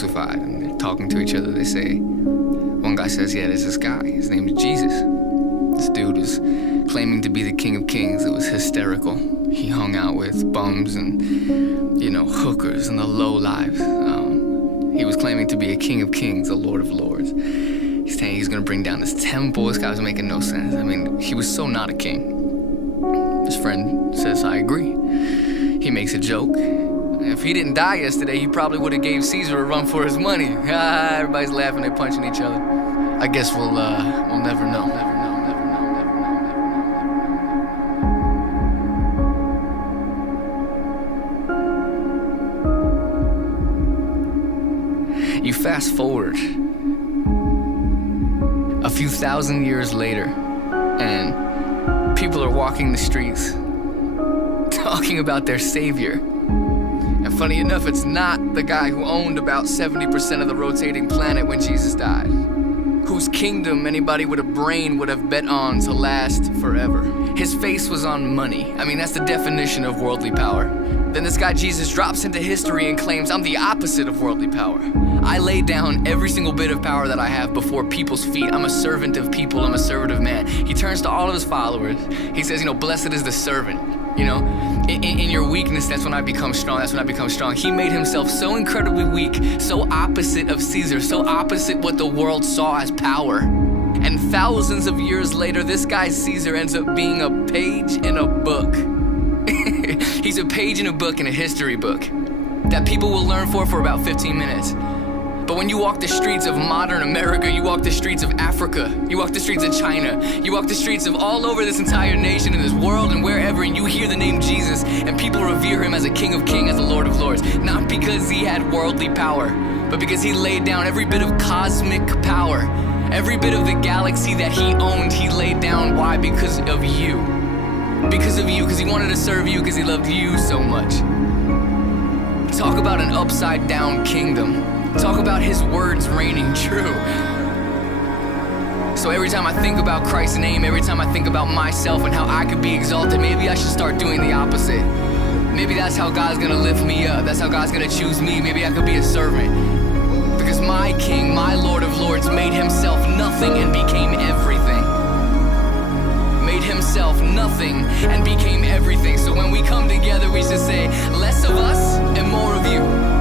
crucified, and they're talking to each other. They say, one guy says, yeah, there's this guy, his name is Jesus. This dude was claiming to be the King of Kings. It was hysterical. He hung out with bums and, hookers and the low lives. He was claiming to be a King of Kings, a Lord of Lords. He's saying he's gonna bring down this temple. This guy was making no sense. I mean, he was so not a king. His friend says, I agree. He makes a joke. If he didn't die yesterday, he probably would have gave Caesar a run for his money. Everybody's laughing, they're punching each other. I guess we'll never know. You fast forward a few thousand years later, and people are walking the streets talking about their savior. And funny enough, it's not the guy who owned about 70% of the rotating planet when Jesus died, whose kingdom anybody with a brain would have bet on to last forever. His face was on money. I mean, that's the definition of worldly power. Then this guy Jesus drops into history and claims, I'm the opposite of worldly power. I lay down every single bit of power that I have before people's feet. I'm a servant of people, I'm a servant of man. He turns to all of his followers. He says, blessed is the servant. In your weakness, that's when I become strong. That's when I become strong. He made himself so incredibly weak, so opposite of Caesar, so opposite what the world saw as power. And thousands of years later, this guy Caesar ends up being a page in a book. He's a page in a book, in a history book, that people will learn for about 15 minutes. But when you walk the streets of modern America, you walk the streets of Africa, you walk the streets of China, you walk the streets of all over this entire nation and this world and wherever, and you hear the name Jesus, and people revere him as a King of Kings, as a Lord of Lords, not because he had worldly power, but because he laid down every bit of cosmic power, every bit of the galaxy that he owned, he laid down. Why? Because of you. Because of you, because he wanted to serve you, because he loved you so much. Talk about an upside down kingdom. Talk about his words reigning true. So every time I think about Christ's name, every time I think about myself and how I could be exalted, maybe I should start doing the opposite. Maybe that's how God's gonna lift me up. That's how God's gonna choose me. Maybe I could be a servant. Because my King, my Lord of Lords, made himself nothing and became everything. Made himself nothing and became everything. So when we come together, we should say, less of us and more of you.